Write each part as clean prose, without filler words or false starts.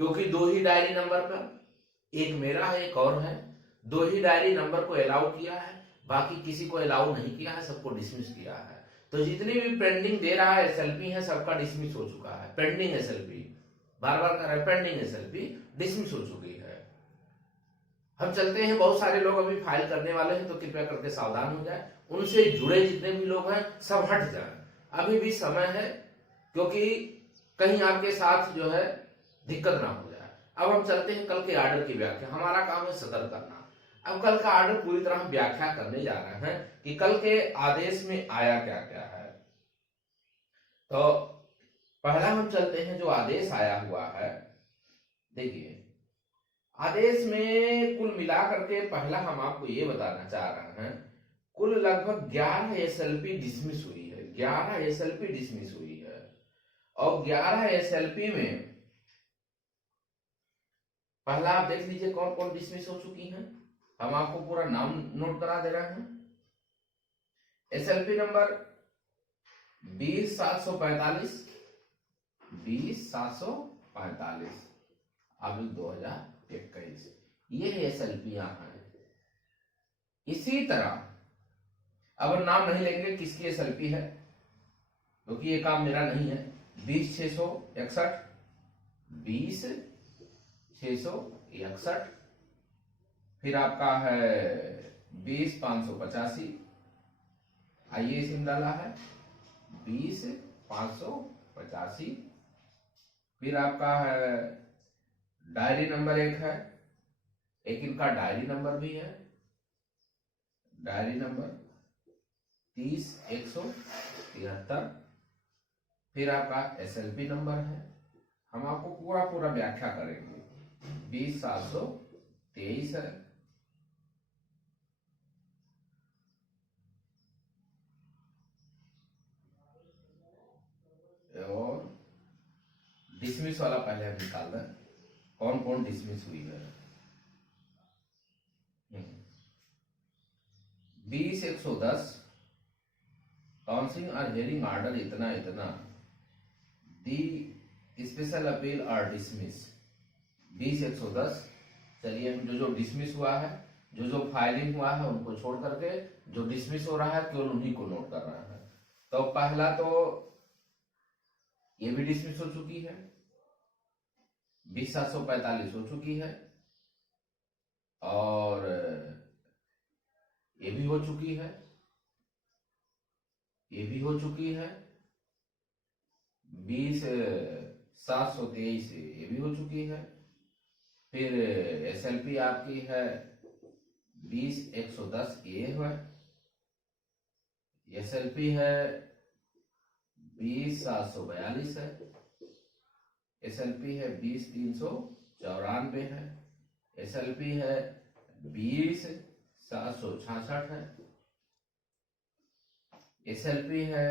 क्योंकि दो ही diary number पर, एक मेरा है एक और है, दो ही डायरी नंबर को अलाउ किया है, बाकी किसी को अलाउ नहीं किया है, सबको डिसमिस किया है। तो जितनी भी पेंडिंग दे रहा है एसएलपी है सबका डिसमिस हो चुका है। पेंडिंग एसएलपी बार बार कर रहा है, पेंडिंग एसएलपी डिसमिस हो चुकी है। हम चलते हैं, बहुत सारे लोग अभी फाइल करने वाले हैं, तो कृपया करके सावधान हो जाए, उनसे जुड़े जितने भी लोग हैं सब हट जाए, अभी भी समय है, क्योंकि कहीं आपके साथ जो है दिक्कत ना हो जाए। अब हम चलते हैं कल के ऑर्डर की व्याख्या, हमारा काम है सतर्क करना। अब कल का ऑर्डर पूरी तरह हम व्याख्या करने जा रहे हैं कि कल के आदेश में आया क्या क्या है। तो पहला हम चलते हैं जो आदेश आया हुआ है। देखिए आदेश में कुल मिलाकर के पहला हम आपको ये बताना चाह रहे हैं, कुल लगभग 11 एसएलपी डिसमिस हुई है, 11 एसएलपी डिसमिस हुई है। और 11 एसएलपी में पहला आप देख लीजिए कौन कौन डिसमिस हो चुकी हैं, हम आपको पूरा नाम नोट करा दे रहे हैं। एसएलपी नंबर 20745, 20745 अभी 2021, ये एसएलपियां हैं। इसी तरह अब नाम नहीं लेंगे किसकी एसएलपी है, क्योंकि ये काम मेरा नहीं है। 20661, 20661, फिर आपका है 20585, आइए इसमें डाला है 20585। फिर आपका है डायरी नंबर 1 है, एक इनका डायरी नंबर भी है, डायरी नंबर 30173। फिर आपका एसएलपी नंबर है, हम आपको पूरा पूरा व्याख्या करेंगे। 20723 है, और डिसमिस वाला पहले हम निकाल दें, कौन कौन डिसमिस हुई है। 20110 काउंसिलिंग और हियरिंग ऑर्डर इतना इतना, दी स्पेशल अपील और डिसमिस। 20110, चलिए हम जो डिसमिस हुआ है, जो फाइलिंग हुआ है उनको छोड़ करके जो डिसमिस हो रहा है केवल उन्हीं को नोट कर रहे हैं। तो पहला तो ये भी डिसमिस हो चुकी है, 20745 हो चुकी है, और ये भी हो चुकी है, ये भी हो चुकी है, 20723 ये भी हो चुकी है। फिर एसएलपी आपकी है 20110 ये है, एसएलपी है 20742 है, एसएलपी है 20394 है, एसएलपी है 20766 है, एसएलपी है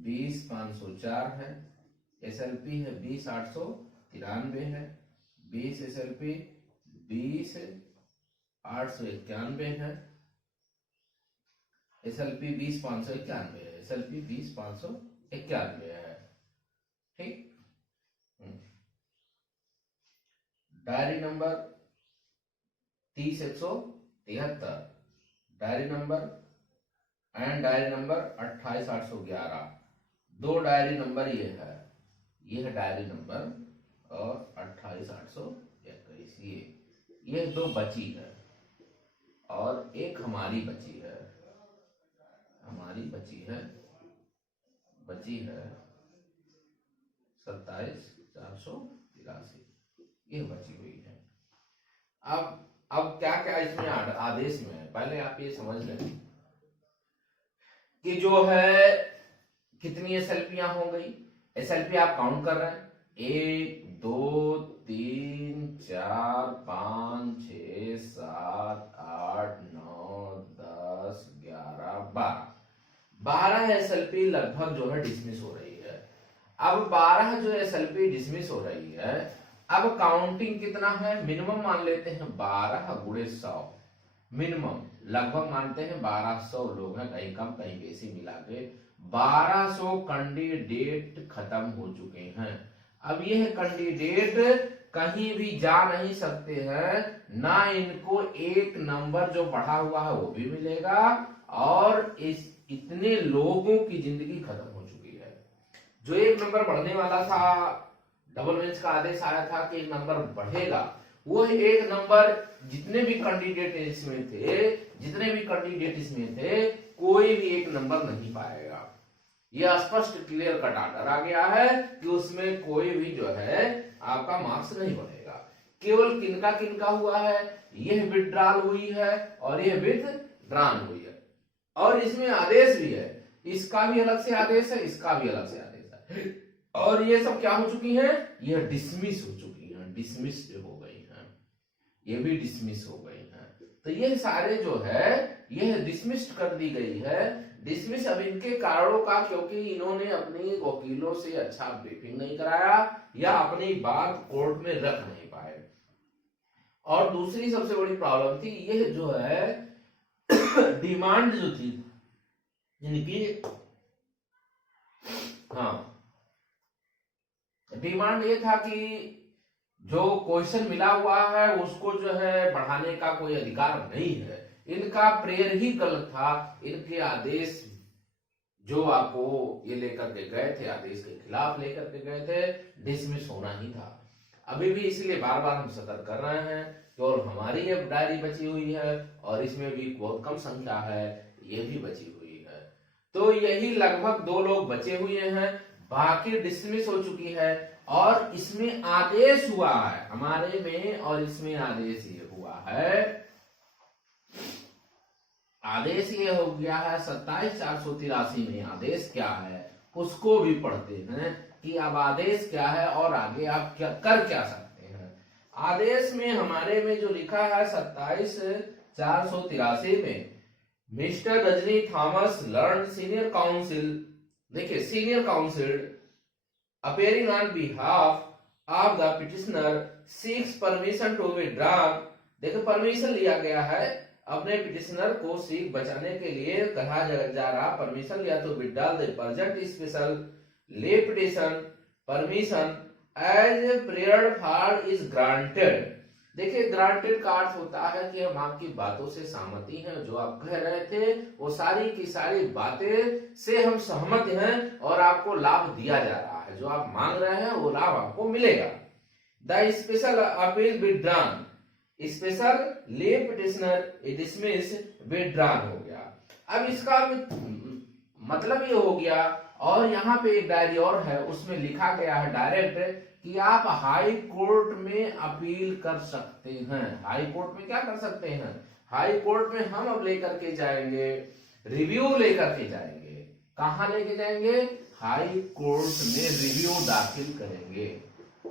20504 है, एसएलपी है 20893 है, 20 एसएलपी 20891 है, एसएलपी 20591 है, एसएलपी 20591 है। ठीक, diary number 30173, diary number and diary number 28811, दो डायरी नंबर ये है डायरी नंबर, और 28821 ये दो बची है, और एक हमारी बची है, हमारी बची है 27483, ये बची हुई है। अब क्या क्या इसमें आदेश में है, पहले आप ये समझ लें कि जो है कितनी एसएलपियां हो गई। एसएलपी आप काउंट कर रहे हैं, 1 2 3 4 5 6 7 8 9 10 11 12 एसएलपी लगभग जो है डिसमिस हो रही है। अब 12 जो एसएलपी डिसमिस हो रही है, अब काउंटिंग कितना है, मिनिमम मान लेते हैं 12 गुणे 100, मिनिमम लगभग मानते हैं 1200 लोग हैं, कहीं कम कहीं बेसी मिला के 1200 कैंडिडेट खत्म हो चुके हैं। अब यह कैंडिडेट कहीं भी जा नहीं सकते हैं, ना इनको एक नंबर जो बढ़ा हुआ है वो भी मिलेगा, और इस इतने लोगों की जिंदगी खत्म हो चुकी है। जो एक नंबर बढ़ने वाला था, डबल बेंच का आदेश आया था कि एक नंबर बढ़ेगा, वो एक नंबर जितने भी कैंडिडेट इसमें थे, कोई भी एक नंबर नहीं पाएगा। यह स्पष्ट क्लियर कट आर्डर आ गया है कि उसमें कोई भी जो है आपका मार्क्स नहीं बढ़ेगा। केवल किनका किनका हुआ है, यह विड्रॉल हुई है और यह विथड्रॉन हुई है, और इसमें आदेश भी है, इसका भी अलग से आदेश है, इसका भी अलग से आदेश है, और ये सब क्या हो चुकी हैं, यह डिसमिस हो चुकी हैं, डिसमिस्ड हो गई हैं, ये भी डिसमिस हो गई हैं। तो ये सारे जो है यह डिसमिस्ड कर दी गई है। डिसमिस अब इनके कारणों का, क्योंकि इन्होंने अपने वकीलों से अच्छा ब्रीफिंग नहीं कराया या अपनी बात कोर्ट में रख नहीं पाए। और दूसरी सबसे बड़ी प्रॉब्लम थी, यह जो है डिमांड जो थी इनकी, डिमांड ये था कि जो क्वेश्चन मिला हुआ है उसको जो है बढ़ाने का कोई अधिकार नहीं है। इनका प्रेयर ही गलत था। इनके आदेश जो आपको ये लेकर के गए थे, आदेश के खिलाफ लेकर के गए थे, डिसमिस होना ही था। अभी भी इसलिए बार बार हम सतर्क कर रहे हैं, केवल हमारी ये डायरी बची हुई है और इसमें भी बहुत कम संख्या है, ये भी बची हुई है। तो यही लगभग 2 लोग बचे हुए हैं, बाकी डिसमिस हो चुकी है। और इसमें आदेश हुआ है हमारे में, और इसमें आदेश ये हुआ है, आदेश ये हो गया है 27,483 में आदेश क्या है उसको भी पढ़ते हैं कि अब आदेश क्या है और आगे आप क्या कर क्या सकते हैं। आदेश में हमारे में जो लिखा है 27,483 में, mister Rajni Thomas learned senior counsel, देखिए senior counsel appearing on behalf of the petitioner seeks permission to withdraw, देखो परमिशन लिया गया है, अपने पिटिशनर को सीख बचाने के लिए कहा जा रहा, परमिशन लिया तो withdraw the present special leave petition permission as prayed for is granted. देखिए ग्रांटेड का अर्थ होता है कि हम आपकी बातों से सहमति हैं, जो आप कह रहे थे वो सारी की सारी बातें से हम सहमत हैं और आपको लाभ दिया जा रहा है, जो आप मांग रहे हैं वो लाभ आपको मिलेगा। The special appeal withdrawn, special ले पिटिशनर डिसमिस विड्रॉन हो गया। अब इसका मतलब ये हो गया, और यहाँ पे एक डायरी और है उसमें लिखा गया है डायरेक्ट कि आप हाई कोर्ट में अपील कर सकते हैं। हाई कोर्ट में क्या कर सकते हैं, हाई कोर्ट में हम अब लेकर के जाएंगे, रिव्यू लेकर के जाएंगे। कहां लेके जाएंगे, हाई कोर्ट में रिव्यू दाखिल करेंगे।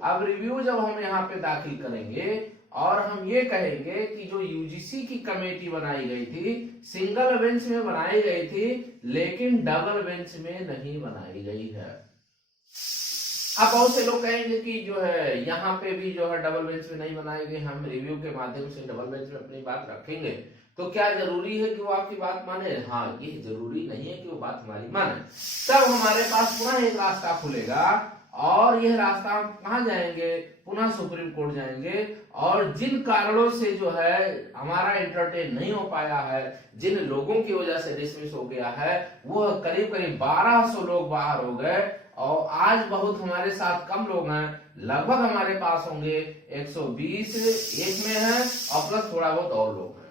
अब रिव्यू जब हम यहाँ पे दाखिल करेंगे और हम ये कहेंगे कि जो यूजीसी की कमेटी बनाई गई थी, सिंगल बेंच में बनाई गई थी, लेकिन डबल बेंच में नहीं बनाई गई है। अब बहुत से लोग कहेंगे कि जो है यहाँ पे भी जो है डबल बेंच में नहीं बनाई गई, हम रिव्यू के माध्यम से डबल बेंच में अपनी बात रखेंगे, तो क्या जरूरी है कि वो आपकी बात माने? हाँ, ये जरूरी नहीं है कि वो बात हमारी माने। तब हमारे पास पुनः एक रास्ता खुलेगा, और यह रास्ता हम कहाँ जाएंगे, पुनः सुप्रीम कोर्ट जाएंगे, और जिन कारणों से जो है हमारा एंटरटेन नहीं हो पाया है, जिन लोगों की वजह से डिसमिस हो गया है, वो करीब करीब 1200 लोग बाहर हो गए, और आज बहुत हमारे साथ कम लोग हैं, लगभग हमारे पास होंगे 120 एक में है, और प्लस थोड़ा बहुत और लोग हैं।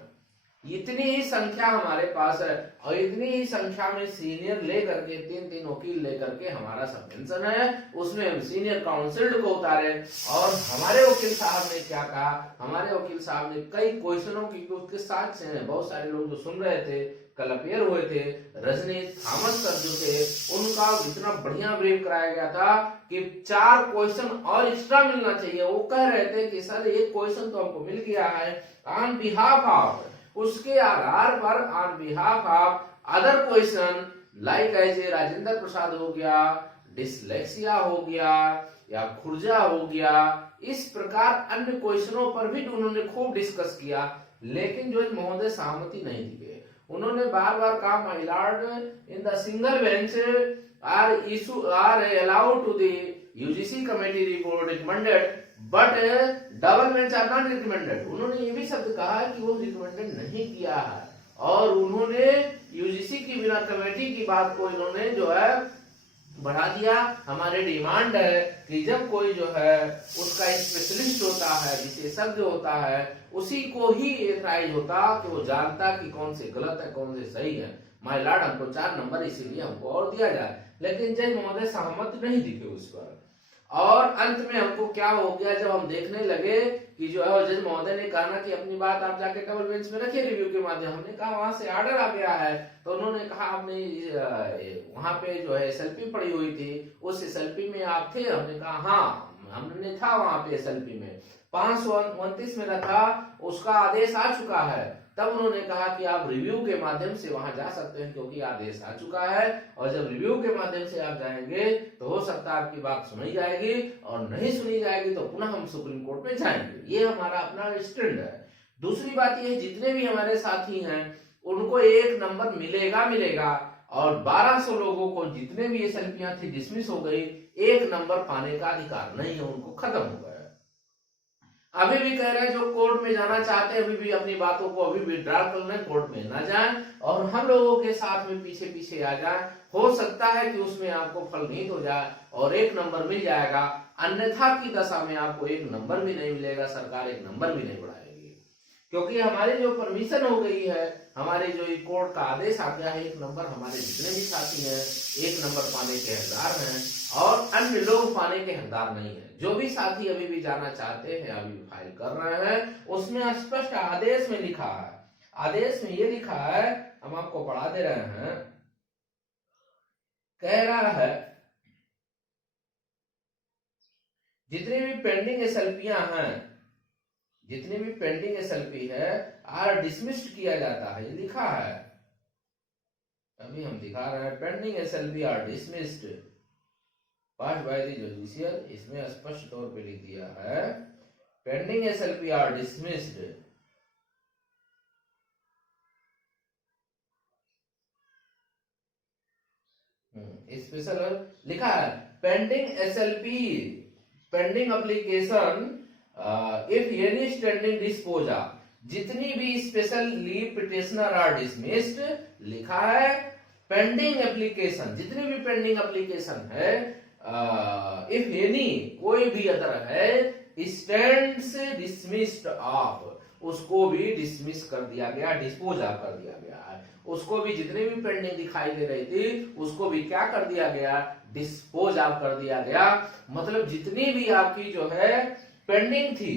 इतनी ही संख्या हमारे पास है, और इतनी ही संख्या में सीनियर लेकर के 3-3 वकील लेकर के हमारा सबमिशन है, उसमें हम सीनियर काउंसिल को उतारे। और हमारे वकील साहब ने क्या कहा, हमारे वकील साहब ने कई क्वेश्चनों की उसके साथ से बहुत सारे लोग जो सुन रहे थे, कल अपेयर हुए थे, रजनी थॉमस सर जो थे, उनका इतना बढ़िया ब्रीफ कराया गया था कि 4 क्वेश्चन और एक्स्ट्रा मिलना चाहिए। वो कह रहे थे कि सर एक क्वेश्चन तो हमको मिल गया है ऑन बिहाफ ऑफ, उसके आधार पर on behalf of other question like ऐसे राजेंद्र प्रसाद हो गया, डिसलेक्सिया हो गया, या खुर्जा हो गया, इस प्रकार अन्य क्वेश्चनों पर भी उन्होंने खूब डिस्कस किया, लेकिन जो महोदय सहमति नहीं दिए। उन्होंने बार बार कहा, my lord, in the single bench are allowed to the UGC committee report recommended but double bench are not recommended. उन्होंने ये भी शब्द कहा कि वो रिकमेंडेड नहीं किया है, और उन्होंने यूजीसी की बिना कमेटी की बात को इन्होंने जो है बढ़ा दिया। हमारे डिमांड है कि जब कोई जो है उसका स्पेशलिस्ट होता है, विशेषज्ञ होता है, उसी को ही एथराइज होता कि वो जानता कि कौन से गलत है कौन से सही है। माय लॉर्ड, हमको 4 नंबर इसीलिए हमको और दिया जाए, लेकिन जज महोदय सहमत नहीं दिखे उस पर। और अंत में हमको क्या हो गया, जब हम देखने लगे कि जो है जज महोदय ने कहा ना कि अपनी बात आप जाके डबल बेंच में रखिए रिव्यू के माध्यम। हमने कहा वहां से ऑर्डर आ गया है, तो उन्होंने कहा आपने वहां पे जो है एसएलपी पड़ी हुई थी, उस एसएलपी में आप थे? हमने कहा हाँ, हमने था वहां पे एसएलपी में, 529 में था, उसका आदेश आ चुका है। तब उन्होंने कहा कि आप रिव्यू के माध्यम से वहां जा सकते हैं क्योंकि आदेश आ चुका है, और जब रिव्यू के माध्यम से आप जाएंगे तो हो सकता है आपकी बात सुनी जाएगी, और नहीं सुनी जाएगी तो पुनः हम सुप्रीम कोर्ट में जाएंगे। ये हमारा अपना स्टैंड है। दूसरी बात ये, जितने भी हमारे साथी हैं उनको 1 नंबर मिलेगा, और 1200 लोगों को जितने भी एसएलपियां थी डिसमिस हो गई, 1 नंबर पाने का अधिकार नहीं है, उनको खत्म हो गया। अभी भी कह रहे हैं जो कोर्ट में जाना चाहते हैं अभी भी अपनी बातों को अभी विड्रॉ कर लें, कोर्ट में ना जाएं, और हम लोगों के साथ में पीछे पीछे आ जाएं। हो सकता है कि उसमें आपको फल नहीं हो जाए और 1 नंबर मिल जाएगा, अन्यथा की दशा में आपको 1 नंबर भी नहीं मिलेगा, सरकार 1 नंबर भी नहीं बढ़ाएगी। क्योंकि हमारी जो परमिशन हो गई है, हमारे जो कोर्ट का आदेश आ गया है, 1 नंबर हमारे जितने भी साथी हैं 1 नंबर पाने के हकदार हैं, और अन्य लोग पाने के हकदार नहीं है। जो भी साथी अभी भी जाना चाहते हैं, अभी भी फाइल कर रहे हैं, उसमें स्पष्ट आदेश में लिखा है, आदेश में ये लिखा है, हम आपको पढ़ा दे रहे हैं, कह रहा है जितनी भी पेंडिंग एसएलपियां हैं, जितनी भी पेंडिंग एसएलपी है आर डिसमिस्ड किया जाता है, ये लिखा है, अभी हम दिखा रहे हैं, pending SLP are dismissed pass by the judicial. इसमें स्पष्ट तौर पे लिख दिया है pending SLP are dismissed, special लिखा है pending SLP, pending application if any standing disposed, जितनी भी special leave petitioner are dismissed, लिखा है पेंडिंग एप्लीकेशन, जितनी भी पेंडिंग एप्लीकेशन है, इफ एनी कोई भी अदर है, स्टैंड्स डिसमिस्ड ऑफ, उसको भी डिसमिस कर दिया गया, डिस्पोज ऑफ कर दिया गया है, उसको भी जितनी भी पेंडिंग दिखाई दे रही थी उसको भी क्या कर दिया गया, डिस्पोज ऑफ कर दिया गया। मतलब जितनी भी आपकी जो है पेंडिंग थी,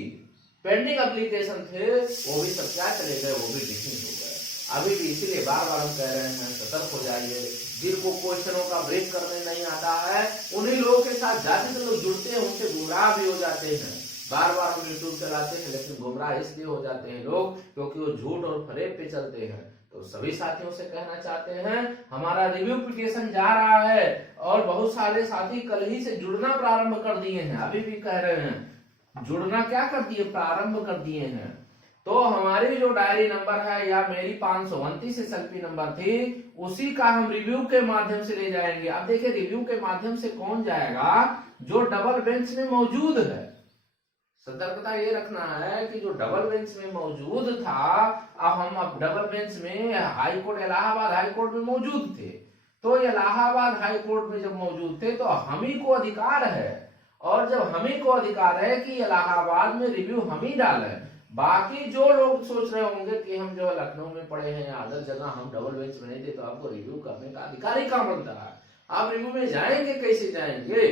पेंडिंग एप्लीकेशन थे, वो भी सब क्या चले गए, वो भी डिसमिस हो गए। अभी भी इसीलिए बार बार हम कह रहे हैं सतर्क हो जाइए, जिनको क्वेश्चनों का ब्रेक करने नहीं आता है, उन्हीं लोगों के साथ ज्यादातर लोग जुड़ते हैं, उनसे गुमराह भी हो जाते हैं। बार बार हम यूट्यूब चलाते हैं, लेकिन गुमराह इसलिए हो जाते हैं लोग क्योंकि वो झूठ और फरेब पे चलते हैं। तो सभी साथियों से कहना चाहते हैं, हमारा रिव्यू पिटिशन जा रहा है, और बहुत सारे साथी कल ही से जुड़ना प्रारंभ कर दिए हैं, अभी भी कह रहे हैं जुड़ना क्या कर दिए, प्रारंभ कर दिए हैं। तो हमारी जो डायरी नंबर है या मेरी 529 एसएलपी नंबर थी, उसी का हम रिव्यू के माध्यम से ले जाएंगे। अब देखिए रिव्यू के माध्यम से कौन जाएगा, जो डबल बेंच में मौजूद है। सतर्कता ये रखना है कि जो डबल बेंच में मौजूद था, अब हम डबल बेंच में high court, Allahabad high court में मौजूद थे, तो इलाहाबाद हाई कोर्ट में जब मौजूद थे तो हम ही को अधिकार है, और जब हम ही को अधिकार है कि इलाहाबाद में रिव्यू हम ही डालें, बाकी जो लोग सोच रहे होंगे कि हम जो लखनऊ में पढ़े हैं या अदर जगह हम डबल बेंच में नहीं थे, तो आपको रिव्यू करने का अधिकार ही कहां बनता है। आप रिव्यू में जाएंगे, कैसे जाएंगे,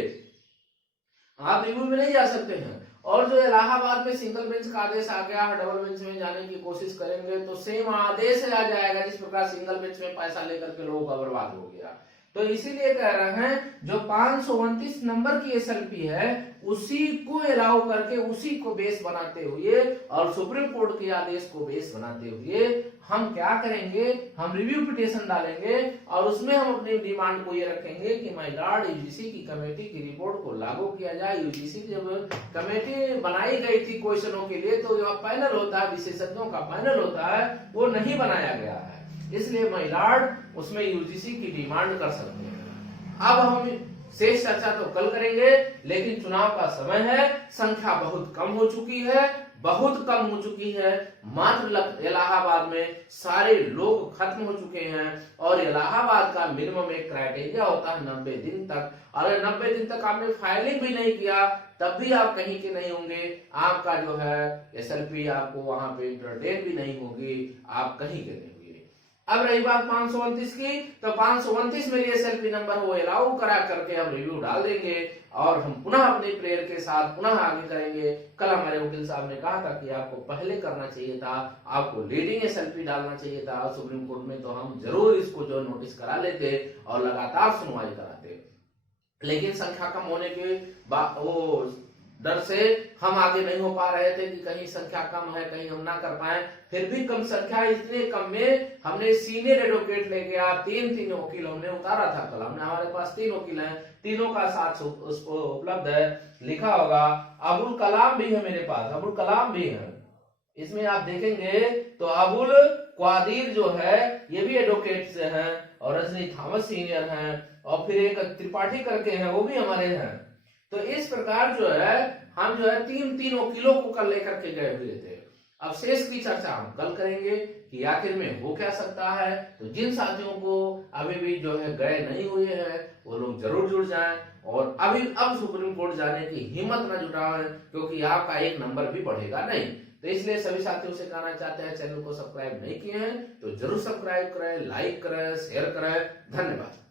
आप रिव्यू में नहीं जा सकते हैं। और जो इलाहाबाद में सिंगल बेंच का आदेश आ गया है, डबल बेंच में जाने की कोशिश करेंगे तो सेम आदेश आ जाएगा, जिस प्रकार सिंगल बेंच में पैसा लेकर के लोगों का बर्बाद हो गया। तो इसीलिए कह रहे हैं जो 529 नंबर की एसएलपी है उसी को अलाउ करके, उसी को बेस बनाते हुए और सुप्रीम कोर्ट के आदेश को बेस बनाते हुए हम क्या करेंगे, हम रिव्यू पिटिशन डालेंगे, और उसमें हम अपनी डिमांड को ये रखेंगे कि माय लॉर्ड, यूजीसी की कमेटी की रिपोर्ट को लागू किया जाए। यूजीसी जब कमेटी बनाई गई थी क्वेश्चनों के लिए, तो जो पैनल होता है, विशेषज्ञों का पैनल होता है, वो नहीं बनाया गया है, इसलिए माय लॉर्ड उसमें यूजीसी की डिमांड कर सकते हैं। अब हम शेष चर्चा तो कल करेंगे, लेकिन चुनाव का समय है, संख्या बहुत कम हो चुकी है, बहुत कम हो चुकी है। मात्र इलाहाबाद में सारे लोग खत्म हो चुके हैं और इलाहाबाद का मिनिमम एक क्राइटेरिया होता है 90 दिन तक। अगर 90 दिन तक आपने फाइलिंग भी नहीं किया तब भी आप कहीं के नहीं होंगे, आपका जो है SLP आपको वहां पे इंटरटेन भी नहीं होगी, आप कहीं के नहीं होंगे। अब रही बात 529 की, तो 529 में ये SLP नंबर वो अलाउ करा करके हम रिव्यू डाल देंगे और हम पुनः अपने प्रेयर के साथ पुनः आगे करेंगे। कल हमारे वकील साहब ने कहा था कि आपको पहले करना चाहिए था, आपको लीडिंग SLP डालना चाहिए था सुप्रीम कोर्ट में, तो हम जरूर इसको जो नोटिस करा लेते और लगातार सुनवाई कराते, लेकिन संख्या कम होने के वो डर से हम आगे नहीं हो पा रहे थे कि कहीं संख्या कम है, कहीं हम ना कर पाए। फिर भी कम संख्या, इतने कम में हमने सीनियर एडवोकेट लेके तीन वकील हमने उतारा था। कल हमने, हमारे पास 3 वकील हैं, तीनों का साथ उसको उपलब्ध है, लिखा होगा। अबुल कलाम भी है मेरे पास, अबुल कलाम भी है इसमें, आप देखेंगे तो अबुल क्वादिर जो है ये भी एडवोकेट से हैं और रजनी थॉमस सीनियर हैं और फिर एक त्रिपाठी करके हैं वो भी हमारे हैं। तो इस प्रकार जो है हम जो है तीन वकीलों को कल लेकर के गए हुए थे। अब शेष की चर्चा हम कल करेंगे कि आखिर में हो क्या सकता है। तो जिन साथियों को अभी भी जो है गए नहीं हुए हैं वो लोग जरूर जुड़ जाएं और अब सुप्रीम कोर्ट जाने की हिम्मत न जुटाएं, क्योंकि आपका एक नंबर भी बढ़ेगा नहीं। तो इसलिए सभी साथियों से कहना चाहते हैं, चैनल को सब्सक्राइब नहीं किए हैं तो जरूर सब्सक्राइब करें, लाइक करें, शेयर करें। धन्यवाद।